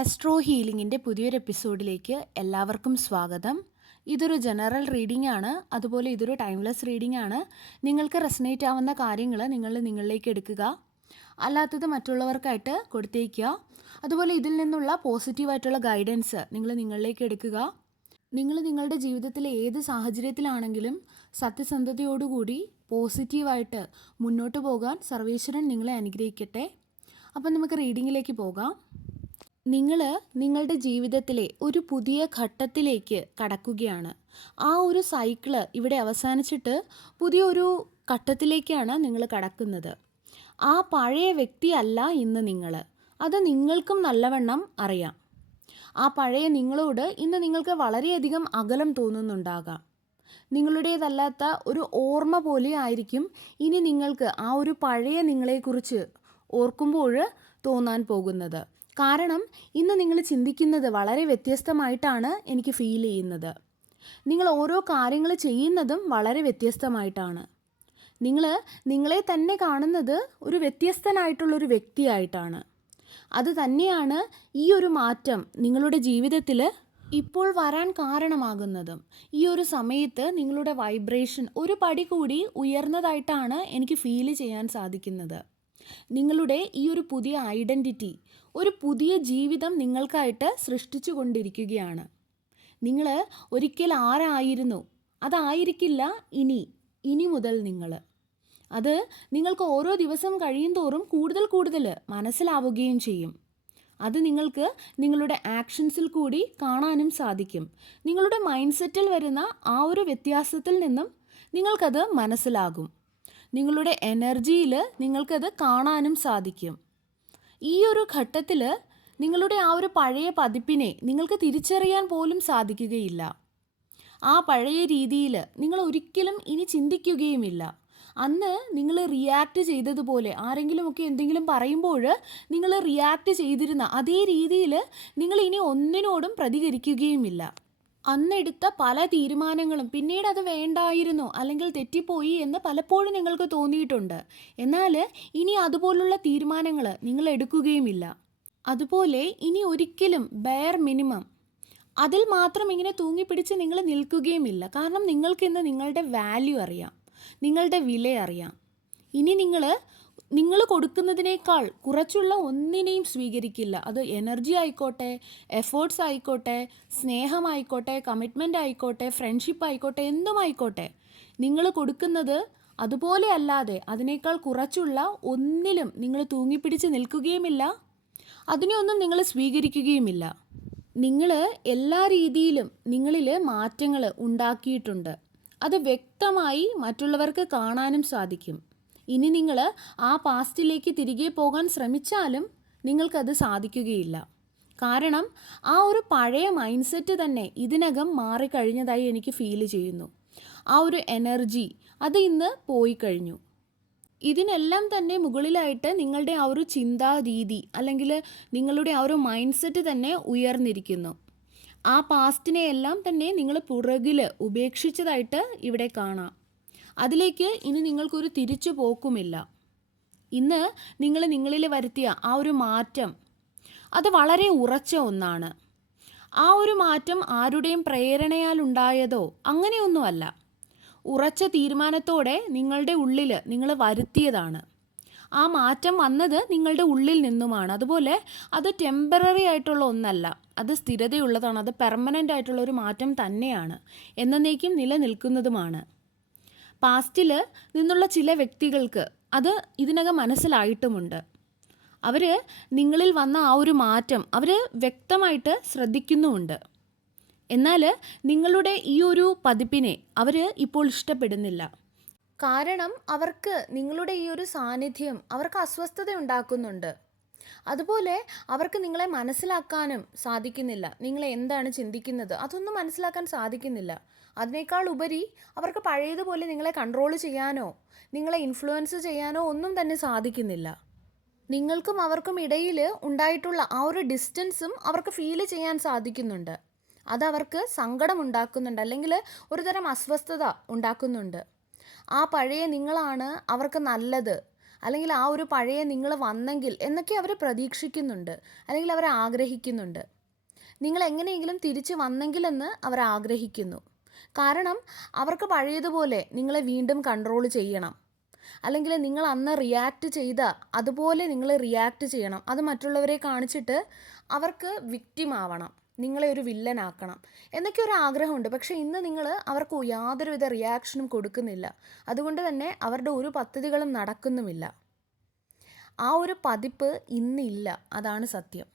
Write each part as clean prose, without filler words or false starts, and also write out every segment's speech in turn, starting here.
Astro ഹീലിംഗിൻ്റെ പുതിയൊരു എപ്പിസോഡിലേക്ക് എല്ലാവർക്കും സ്വാഗതം. ഇതൊരു ജനറൽ റീഡിംഗ് ആണ്, അതുപോലെ ഇതൊരു ടൈംലെസ് റീഡിംഗ് ആണ്. നിങ്ങൾക്ക് റെസനേറ്റ് ആവുന്ന കാര്യങ്ങൾ നിങ്ങളിലേക്ക് എടുക്കുക, അല്ലാത്തത് മറ്റുള്ളവർക്കായിട്ട് കൊടുത്തേക്കുക. അതുപോലെ ഇതിൽ നിന്നുള്ള പോസിറ്റീവായിട്ടുള്ള ഗൈഡൻസ് നിങ്ങളിലേക്ക് എടുക്കുക. നിങ്ങൾ നിങ്ങളുടെ ജീവിതത്തിലെ ഏത് സാഹചര്യത്തിലാണെങ്കിലും സത്യസന്ധതയോടുകൂടി പോസിറ്റീവായിട്ട് മുന്നോട്ട് പോകാൻ സർവേശ്വരൻ നിങ്ങളെ അനുഗ്രഹിക്കട്ടെ. അപ്പം നമുക്ക് റീഡിങ്ങിലേക്ക് പോകാം. നിങ്ങൾ നിങ്ങളുടെ ജീവിതത്തിലെ ഒരു പുതിയ ഘട്ടത്തിലേക്ക് കടക്കുകയാണ്. ആ ഒരു സൈക്കിള് ഇവിടെ അവസാനിച്ചിട്ട് പുതിയൊരു ഘട്ടത്തിലേക്കാണ് നിങ്ങൾ കടക്കുന്നത്. ആ പഴയ വ്യക്തിയല്ല ഇന്ന് നിങ്ങൾ. അത് നിങ്ങൾക്കും നല്ലവണ്ണം അറിയാം. ആ പഴയ നിങ്ങളോട് ഇന്ന് നിങ്ങൾക്ക് വളരെയധികം അകലം തോന്നുന്നുണ്ടാകാം. നിങ്ങളുടേതല്ലാത്ത ഒരു ഓർമ്മ പോലെ ആയിരിക്കും ഇനി നിങ്ങൾക്ക് ആ ഒരു പഴയ നിങ്ങളെക്കുറിച്ച് ഓർക്കുമ്പോൾ തോന്നാൻ പോകുന്നത്. കാരണം ഇന്ന് നിങ്ങൾ ചിന്തിക്കുന്നത് വളരെ വ്യത്യസ്തമായിട്ടാണ് എനിക്ക് ഫീൽ ചെയ്യുന്നത്. നിങ്ങൾ ഓരോ കാര്യങ്ങൾ ചെയ്യുന്നതും വളരെ വ്യത്യസ്തമായിട്ടാണ്. നിങ്ങളെ തന്നെ കാണുന്നത് ഒരു വ്യത്യസ്തനായിട്ടുള്ളൊരു വ്യക്തിയായിട്ടാണ്. അത് തന്നെയാണ് ഈ ഒരു മാറ്റം നിങ്ങളുടെ ജീവിതത്തിൽ ഇപ്പോൾ വരാൻ കാരണമാകുന്നതും. ഈ ഒരു സമയത്ത് നിങ്ങളുടെ വൈബ്രേഷൻ ഒരു പടി കൂടി ഉയർന്നതായിട്ടാണ് എനിക്ക് ഫീൽ ചെയ്യാൻ സാധിക്കുന്നത്. നിങ്ങളുടെ ഈ ഒരു പുതിയ ഐഡൻറ്റിറ്റി, ഒരു പുതിയ ജീവിതം നിങ്ങൾക്കായിട്ട് സൃഷ്ടിച്ചു കൊണ്ടിരിക്കുകയാണ്. നിങ്ങൾ ഒരിക്കൽ ആരായിരുന്നു അതായിരിക്കില്ല ഇനി മുതൽ നിങ്ങൾ. അത് നിങ്ങൾക്ക് ഓരോ ദിവസം കഴിയും തോറും കൂടുതൽ മനസ്സിലാവുകയും ചെയ്യും. അത് നിങ്ങൾക്ക് നിങ്ങളുടെ ആക്ഷൻസിൽ കൂടി കാണാനും സാധിക്കും. നിങ്ങളുടെ മൈൻഡ് സെറ്റിൽ വരുന്ന ആ ഒരു വ്യത്യാസത്തിൽ നിന്നും നിങ്ങൾക്കത് മനസ്സിലാകും. നിങ്ങളുടെ എനർജിയിൽ നിങ്ങൾക്കത് കാണാനും സാധിക്കും. ഈ ഒരു ഘട്ടത്തിൽ നിങ്ങളുടെ ആ ഒരു പഴയ പതിപ്പിനെ നിങ്ങൾക്ക് തിരിച്ചറിയാൻ പോലും സാധിക്കുകയില്ല. ആ പഴയ രീതിയിൽ നിങ്ങൾ ഒരിക്കലും ഇനി ചിന്തിക്കുകയുമില്ല. അന്ന് നിങ്ങൾ റിയാക്റ്റ് ചെയ്തതുപോലെ ആരെങ്കിലുമൊക്കെ എന്തെങ്കിലും പറയുമ്പോൾ നിങ്ങൾ റിയാക്റ്റ് ചെയ്തിരുന്ന അതേ രീതിയിൽ നിങ്ങൾ ഇനി ഒന്നിനോടും പ്രതികരിക്കുകയുമില്ല. അന്നെടുത്ത പല തീരുമാനങ്ങളും പിന്നീട് അത് വേണ്ടായിരുന്നു അല്ലെങ്കിൽ തെറ്റിപ്പോയി എന്ന് പലപ്പോഴും നിങ്ങൾക്ക് തോന്നിയിട്ടുണ്ട്. എന്നാൽ ഇനി അതുപോലുള്ള തീരുമാനങ്ങൾ നിങ്ങൾ എടുക്കുകയുമില്ല. അതുപോലെ ഇനി ഒരിക്കലും ബെയർ മിനിമം അതിൽ മാത്രം ഇങ്ങനെ തൂങ്ങിപ്പിടിച്ച് നിങ്ങൾ നിൽക്കുകയുമില്ല. കാരണം നിങ്ങൾക്കിന്ന് നിങ്ങളുടെ വാല്യൂ അറിയാം, നിങ്ങളുടെ വില അറിയാം. ഇനി നിങ്ങൾ കൊടുക്കുന്നതിനേക്കാൾ കുറച്ചുള്ള ഒന്നിനെയും സ്വീകരിക്കില്ല. അത് എനർജി ആയിക്കോട്ടെ, എഫേർട്സ് ആയിക്കോട്ടെ, സ്നേഹമായിക്കോട്ടെ, കമ്മിറ്റ്മെൻ്റ് ആയിക്കോട്ടെ, ഫ്രണ്ട്ഷിപ്പ് ആയിക്കോട്ടെ, എന്തുമായിക്കോട്ടെ. നിങ്ങൾ കൊടുക്കുന്നത് അതുപോലെ അല്ലാതെ അതിനേക്കാൾ കുറച്ചുള്ള ഒന്നിലും നിങ്ങൾ തൂങ്ങിപ്പിടിച്ച് നിൽക്കുകയുമില്ല. അതിനെയൊന്നും നിങ്ങൾ സ്വീകരിക്കുകയുമില്ല. നിങ്ങൾ എല്ലാ രീതിയിലും നിങ്ങളിൽ മാറ്റങ്ങൾ ഉണ്ടാക്കിയിട്ടുണ്ട്. അത് വ്യക്തമായി മറ്റുള്ളവർക്ക് കാണാനും സാധിക്കും. ഇനി നിങ്ങൾ ആ പാസ്റ്റിലേക്ക് തിരികെ പോകാൻ ശ്രമിച്ചാലും നിങ്ങൾക്കത് സാധിക്കുകയില്ല. കാരണം ആ ഒരു പഴയ മൈൻഡ് സെറ്റ് തന്നെ ഇതിനകം മാറിക്കഴിഞ്ഞതായി എനിക്ക് ഫീൽ ചെയ്യുന്നു. ആ ഒരു എനർജി അത് ഇന്ന് പോയി കഴിഞ്ഞു. ഇതിനെല്ലാം തന്നെ മുകളിലായിട്ട് നിങ്ങളുടെ ആ ഒരു ചിന്താ രീതി അല്ലെങ്കിൽ നിങ്ങളുടെ ആ ഒരു മൈൻഡ് സെറ്റ് തന്നെ ഉയർന്നിരിക്കുന്നു. ആ പാസ്റ്റിനെയെല്ലാം തന്നെ നിങ്ങൾ പുറകിൽ ഉപേക്ഷിച്ചതായിട്ട് ഇവിടെ കാണാം. അതിലേക്ക് ഇനി നിങ്ങൾക്കൊരു തിരിച്ചു പോക്കുമില്ല. ഇന്ന് നിങ്ങളിൽ വരുത്തിയ ആ ഒരു മാറ്റം അത് വളരെ ഉറച്ച ഒന്നാണ്. ആ ഒരു മാറ്റം ആരുടെയും പ്രേരണയാൽ ഉണ്ടായതോ അങ്ങനെയൊന്നുമല്ല. ഉറച്ച തീരുമാനത്തോടെ നിങ്ങളുടെ ഉള്ളിൽ നിങ്ങൾ വരുത്തിയതാണ്. ആ മാറ്റം വന്നത് നിങ്ങളുടെ ഉള്ളിൽ നിന്നുമാണ്. അതുപോലെ അത് ടെമ്പററി ആയിട്ടുള്ള ഒന്നല്ല, അത് സ്ഥിരതയുള്ളതാണ്. അത് പെർമനൻ്റ് ആയിട്ടുള്ള ഒരു മാറ്റം തന്നെയാണ്, എന്നേക്കും നിലനിൽക്കുന്നതുമാണ്. പാസ്റ്റിൽ നിന്നുള്ള ചില വ്യക്തികൾക്ക് അത് ഇതിനകം മനസ്സിലായിട്ടുമുണ്ട്. അവർ നിങ്ങളിൽ വന്ന ആ ഒരു മാറ്റം അവർ വ്യക്തമായിട്ട് ശ്രദ്ധിക്കുന്നുമുണ്ട്. എന്നാൽ നിങ്ങളുടെ ഈ ഒരു പതിപ്പിനെ അവർ ഇപ്പോൾ ഇഷ്ടപ്പെടുന്നില്ല. കാരണം അവർക്ക് നിങ്ങളുടെ ഈ ഒരു സാന്നിധ്യം അവർക്ക് അസ്വസ്ഥത ഉണ്ടാക്കുന്നുണ്ട്. അതുപോലെ അവർക്ക് നിങ്ങളെ മനസ്സിലാക്കാനും സാധിക്കുന്നില്ല. നിങ്ങൾ എന്താണ് ചിന്തിക്കുന്നത് അതൊന്നും മനസ്സിലാക്കാൻ സാധിക്കുന്നില്ല. അതിനേക്കാൾ ഉപരി അവർക്ക് പഴയതുപോലെ നിങ്ങളെ കൺട്രോൾ ചെയ്യാനോ നിങ്ങളെ ഇൻഫ്ലുവൻസ് ചെയ്യാനോ ഒന്നും തന്നെ സാധിക്കുന്നില്ല. നിങ്ങൾക്കും അവർക്കും ഇടയിൽ ഉണ്ടായിട്ടുള്ള ആ ഒരു ഡിസ്റ്റൻസും അവർക്ക് ഫീൽ ചെയ്യാൻ സാധിക്കുന്നുണ്ട്. അതവർക്ക് സങ്കടം ഉണ്ടാക്കുന്നുണ്ട്, അല്ലെങ്കിൽ ഒരു തരം അസ്വസ്ഥത ഉണ്ടാക്കുന്നുണ്ട്. ആ പഴയ നിങ്ങളാണ് അവർക്ക് നല്ലത്, അല്ലെങ്കിൽ ആ ഒരു പഴയ നിങ്ങൾ വന്നെങ്കിൽ എന്നൊക്കെ അവർ പ്രതീക്ഷിക്കുന്നുണ്ട്, അല്ലെങ്കിൽ അവർ ആഗ്രഹിക്കുന്നുണ്ട്. നിങ്ങൾ എങ്ങനെയെങ്കിലും തിരിച്ച് വന്നെങ്കിലെന്ന് അവർ ആഗ്രഹിക്കുന്നു. കാരണം അവർക്ക് പഴയതുപോലെ നിങ്ങളെ വീണ്ടും കൺട്രോൾ ചെയ്യണം, അല്ലെങ്കിൽ നിങ്ങൾ അന്ന് റിയാക്റ്റ് ചെയ്ത അതുപോലെ നിങ്ങൾ റിയാക്റ്റ് ചെയ്യണം. അത് മറ്റുള്ളവരെ കാണിച്ചിട്ട് അവർക്ക് വിക്ടിം ആവണം, നിങ്ങളെ ഒരു വില്ലനാക്കണം എന്നൊക്കെ ഒരു ആഗ്രഹമുണ്ട്. പക്ഷേ ഇന്ന് നിങ്ങൾ അവർക്ക് യാതൊരുവിധ റിയാക്ഷനും കൊടുക്കുന്നില്ല. അതുകൊണ്ട് തന്നെ അവരുടെ ഒരു പദ്ധതികളും നടക്കുന്നുമില്ല. ആ ഒരു പതിപ്പ് ഇന്നില്ല, അതാണ് സത്യം.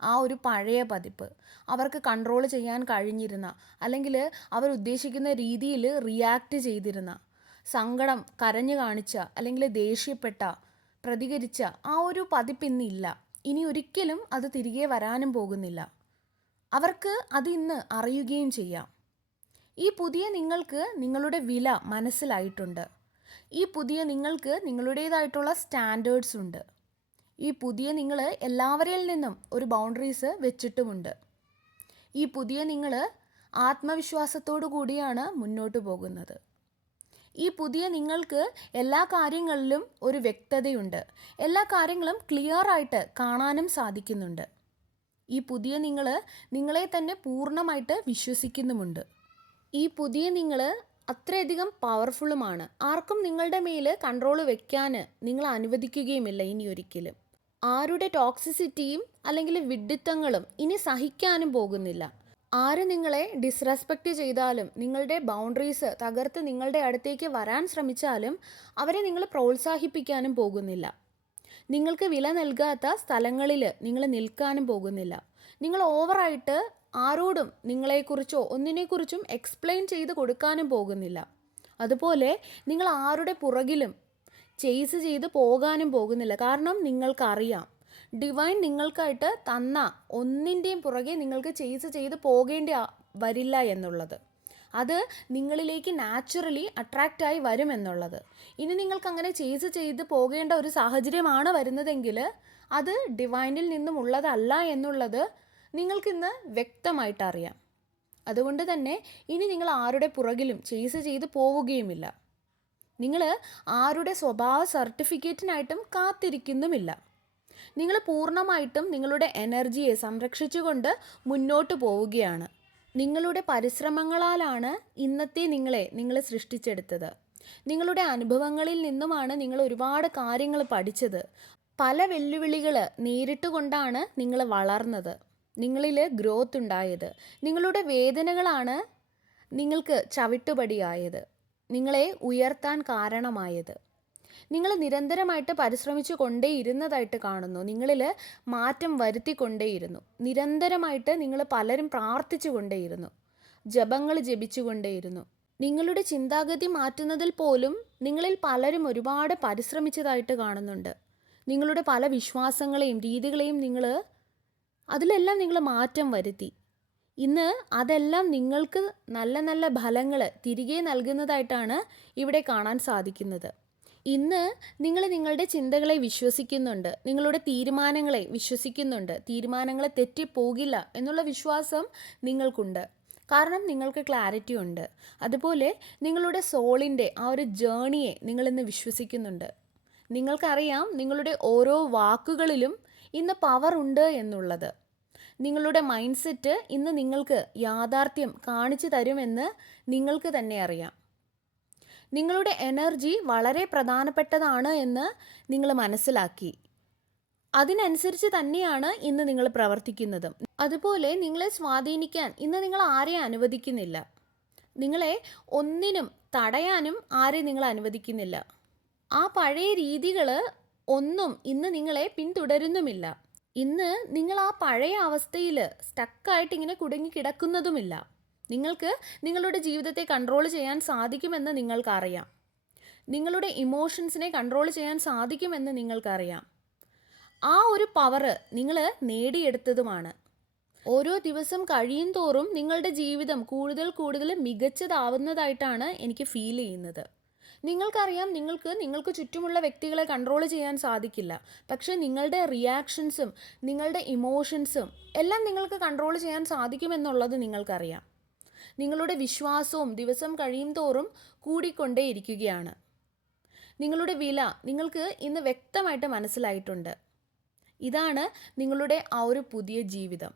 ആ ഒരു പഴയ പതിപ്പ് അവർക്ക് കൺട്രോൾ ചെയ്യാൻ കഴിഞ്ഞിരുന്ന, അല്ലെങ്കിൽ അവർ ഉദ്ദേശിക്കുന്ന രീതിയിൽ റിയാക്റ്റ് ചെയ്തിരുന്ന, സങ്കടം കരഞ്ഞു കാണിച്ച, അല്ലെങ്കിൽ ദേഷ്യപ്പെട്ട, പ്രതികരിച്ച ആ ഒരു പതിപ്പ് ഇന്നില്ല. ഇനി ഒരിക്കലും അത് തിരികെ വരാനും പോകുന്നില്ല. അവർക്ക് അത് ഇന്ന് അറിയുകയും ചെയ്യാം. ഈ പുതിയ നിങ്ങൾക്ക് നിങ്ങളുടെ വില മനസ്സിലായിട്ടുണ്ട്. ഈ പുതിയ നിങ്ങൾക്ക് നിങ്ങളുടേതായിട്ടുള്ള സ്റ്റാൻഡേർഡ്സ് ഉണ്ട്. ഈ പുതിയ നിങ്ങൾ എല്ലാവരിൽ നിന്നും ഒരു ബൗണ്ടറീസ് വെച്ചിട്ടുമുണ്ട്. ഈ പുതിയ നിങ്ങൾ ആത്മവിശ്വാസത്തോടു കൂടിയാണ് മുന്നോട്ട് പോകുന്നത്. ഈ പുതിയ നിങ്ങൾക്ക് എല്ലാ കാര്യങ്ങളിലും ഒരു വ്യക്തതയുണ്ട്. എല്ലാ കാര്യങ്ങളും ക്ലിയർ ആയിട്ട് കാണാനും സാധിക്കുന്നുണ്ട്. ഈ പുതിയ നിങ്ങൾ നിങ്ങളെ തന്നെ പൂർണ്ണമായിട്ട് വിശ്വസിക്കുന്നുമുണ്ട്. ഈ പുതിയ നിങ്ങൾ അത്രയധികം പവർഫുള്ളുമാണ്. ആർക്കും നിങ്ങളുടെ മേൽ കൺട്രോൾ വെക്കാൻ നിങ്ങൾ അനുവദിക്കുകയുമില്ല ഇനി ഒരിക്കലും. ആരുടെ ടോക്സിസിറ്റിയും അല്ലെങ്കിൽ വിഡ്ഢിത്തങ്ങളും ഇനി സഹിക്കാനും പോകുന്നില്ല. ആര് നിങ്ങളെ ഡിസ്റെസ്പെക്റ്റ് ചെയ്താലും, നിങ്ങളുടെ ബൗണ്ടറീസ് തകർത്ത് നിങ്ങളുടെ അടുത്തേക്ക് വരാൻ ശ്രമിച്ചാലും അവരെ നിങ്ങൾ പ്രോത്സാഹിപ്പിക്കാനും പോകുന്നില്ല. നിങ്ങൾക്ക് വില നൽകാത്ത സ്ഥലങ്ങളിൽ നിങ്ങൾ നിൽക്കാനും പോകുന്നില്ല. നിങ്ങൾ ഓവറായിട്ട് ആരോടും നിങ്ങളെക്കുറിച്ചോ ഒന്നിനെക്കുറിച്ചും എക്സ്പ്ലെയിൻ ചെയ്ത് കൊടുക്കാനും പോകുന്നില്ല. അതുപോലെ നിങ്ങൾ ആരുടെ പുറകിലും ചേസ് ചെയ്ത് പോകാനും പോകുന്നില്ല. കാരണം നിങ്ങൾക്കറിയാം, ഡിവൈൻ നിങ്ങൾക്കായിട്ട് തന്ന ഒന്നിൻ്റെയും പുറകെ നിങ്ങൾക്ക് ചേസ് ചെയ്ത് പോകേണ്ടി വരില്ല എന്നുള്ളത്. അത് നിങ്ങളിലേക്ക് നാച്ചുറലി അട്രാക്റ്റായി വരുമെന്നുള്ളത്. ഇനി നിങ്ങൾക്ക് അങ്ങനെ ചേസ് ചെയ്ത് പോകേണ്ട ഒരു സാഹചര്യമാണ് വരുന്നതെങ്കിൽ അത് ഡിവൈനിൽ നിന്നും ഉള്ളതല്ല എന്നുള്ളത് നിങ്ങൾക്കിന്ന് വ്യക്തമായിട്ടറിയാം. അതുകൊണ്ട് തന്നെ ഇനി നിങ്ങൾ ആരുടെ പുറകിലും ചേസ് ചെയ്ത് പോവുകയുമില്ല. നിങ്ങൾ ആരുടെ സ്വഭാവ സർട്ടിഫിക്കറ്റിനായിട്ടും കാത്തിരിക്കുന്നുമില്ല. നിങ്ങൾ പൂർണ്ണമായിട്ടും നിങ്ങളുടെ എനർജിയെ സംരക്ഷിച്ചുകൊണ്ട് മുന്നോട്ട് പോവുകയാണ്. നിങ്ങളുടെ പരിശ്രമങ്ങളാലാണ് ഇന്നത്തെ നിങ്ങൾ സൃഷ്ടിച്ചെടുത്തത്. നിങ്ങളുടെ അനുഭവങ്ങളിൽ നിന്നുമാണ് നിങ്ങൾ ഒരുപാട് കാര്യങ്ങൾ പഠിച്ചത്. പല വെല്ലുവിളികൾ നേരിട്ടുകൊണ്ടാണ് നിങ്ങൾ വളർന്നത്. നിങ്ങളിൽ ഗ്രോത്ത് ഉണ്ടായത്. നിങ്ങളുടെ വേദനകളാണ് നിങ്ങൾക്ക് ചവിട്ടുപടിയായത്, നിങ്ങളെ ഉയർത്താൻ കാരണമായത്. നിങ്ങൾ നിരന്തരമായിട്ട് പരിശ്രമിച്ചു കൊണ്ടേയിരുന്നതായിട്ട് കാണുന്നു. നിങ്ങളിൽ മാറ്റം വരുത്തിക്കൊണ്ടേയിരുന്നു. നിരന്തരമായിട്ട് നിങ്ങൾ പലരും പ്രാർത്ഥിച്ചു കൊണ്ടേയിരുന്നു, ജപങ്ങൾ ജപിച്ചു കൊണ്ടേയിരുന്നു. നിങ്ങളുടെ ചിന്താഗതി മാറ്റുന്നതിൽ പോലും നിങ്ങളിൽ പലരും ഒരുപാട് പരിശ്രമിച്ചതായിട്ട് കാണുന്നുണ്ട്. നിങ്ങളുടെ പല വിശ്വാസങ്ങളെയും രീതികളെയും അതിലെല്ലാം നിങ്ങൾ മാറ്റം വരുത്തി. ഇന്ന് അതെല്ലാം നിങ്ങൾക്ക് നല്ല നല്ല ഫലങ്ങൾ തിരികെ നൽകുന്നതായിട്ടാണ് ഇവിടെ കാണാൻ സാധിക്കുന്നത്. ഇന്ന് നിങ്ങൾ നിങ്ങളുടെ ചിന്തകളെ വിശ്വസിക്കുന്നുണ്ട്, നിങ്ങളുടെ തീരുമാനങ്ങളെ വിശ്വസിക്കുന്നുണ്ട്. തീരുമാനങ്ങൾ തെറ്റിപ്പോകില്ല എന്നുള്ള വിശ്വാസം നിങ്ങൾക്കുണ്ട്. കാരണം നിങ്ങൾക്ക് ക്ലാരിറ്റി ഉണ്ട്. അതുപോലെ നിങ്ങളുടെ സോളിൻ്റെ ആ ഒരു ജേണിയെ നിങ്ങളിന്ന് വിശ്വസിക്കുന്നുണ്ട്. നിങ്ങൾക്കറിയാം നിങ്ങളുടെ ഓരോ വാക്കുകളിലും ഇന്ന് പവർ ഉണ്ട് എന്നുള്ളത്. നിങ്ങളുടെ മൈൻഡ് സെറ്റ് ഇന്ന് നിങ്ങൾക്ക് യാഥാർത്ഥ്യം കാണിച്ചു തരുമെന്ന് നിങ്ങൾക്ക് തന്നെ അറിയാം. നിങ്ങളുടെ എനർജി വളരെ പ്രധാനപ്പെട്ടതാണ് എന്ന് നിങ്ങൾ മനസ്സിലാക്കി. അതിനനുസരിച്ച് തന്നെയാണ് ഇന്ന് നിങ്ങൾ പ്രവർത്തിക്കുന്നതും. അതുപോലെ നിങ്ങളെ സ്വാധീനിക്കാൻ ഇന്ന് നിങ്ങൾ ആരെയും അനുവദിക്കുന്നില്ല. നിങ്ങളെ ഒന്നിനും തടയാനും ആരെയും നിങ്ങൾ അനുവദിക്കുന്നില്ല. ആ പഴയ രീതികൾ ഒന്നും ഇന്ന് നിങ്ങളെ പിന്തുടരുന്നുമില്ല. ഇന്ന് നിങ്ങൾ ആ പഴയ അവസ്ഥയിൽ സ്റ്റക്കായിട്ട് ഇങ്ങനെ കുടുങ്ങി കിടക്കുന്നതുമില്ല. നിങ്ങൾക്ക് നിങ്ങളുടെ ജീവിതത്തെ കൺട്രോൾ ചെയ്യാൻ സാധിക്കുമെന്ന് നിങ്ങൾക്കറിയാം. നിങ്ങളുടെ ഇമോഷൻസിനെ കൺട്രോൾ ചെയ്യാൻ സാധിക്കുമെന്ന് നിങ്ങൾക്കറിയാം. ആ ഒരു പവർ നിങ്ങൾ നേടിയെടുത്തതുമാണ്. ഓരോ ദിവസം കഴിയും തോറും നിങ്ങളുടെ ജീവിതം കൂടുതൽ കൂടുതൽ മികച്ചതാവുന്നതായിട്ടാണ് എനിക്ക് ഫീൽ ചെയ്യുന്നത്. നിങ്ങൾക്കറിയാം നിങ്ങൾക്ക് ചുറ്റുമുള്ള വ്യക്തികളെ കൺട്രോൾ ചെയ്യാൻ സാധിക്കില്ല. പക്ഷേ നിങ്ങളുടെ റിയാക്ഷൻസും നിങ്ങളുടെ ഇമോഷൻസും എല്ലാം നിങ്ങൾക്ക് കൺട്രോൾ ചെയ്യാൻ സാധിക്കുമെന്നുള്ളത് നിങ്ങൾക്കറിയാം. നിങ്ങളുടെ വിശ്വാസവും ദിവസം കഴിയും തോറും കൂടിക്കൊണ്ടേയിരിക്കുകയാണ്. നിങ്ങളുടെ വില നിങ്ങൾക്ക് ഇന്ന് വ്യക്തമായിട്ട് മനസ്സിലായിട്ടുണ്ട്. ഇതാണ് നിങ്ങളുടെ ആ ഒരു പുതിയ ജീവിതം.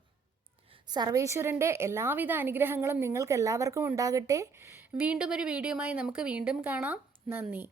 സർവേശ്വരൻ്റെ എല്ലാവിധ അനുഗ്രഹങ്ങളും നിങ്ങൾക്ക് എല്ലാവർക്കും ഉണ്ടാകട്ടെ. വീണ്ടും ഒരു വീഡിയോയുമായി നമുക്ക് വീണ്ടും കാണാം. നന്ദി.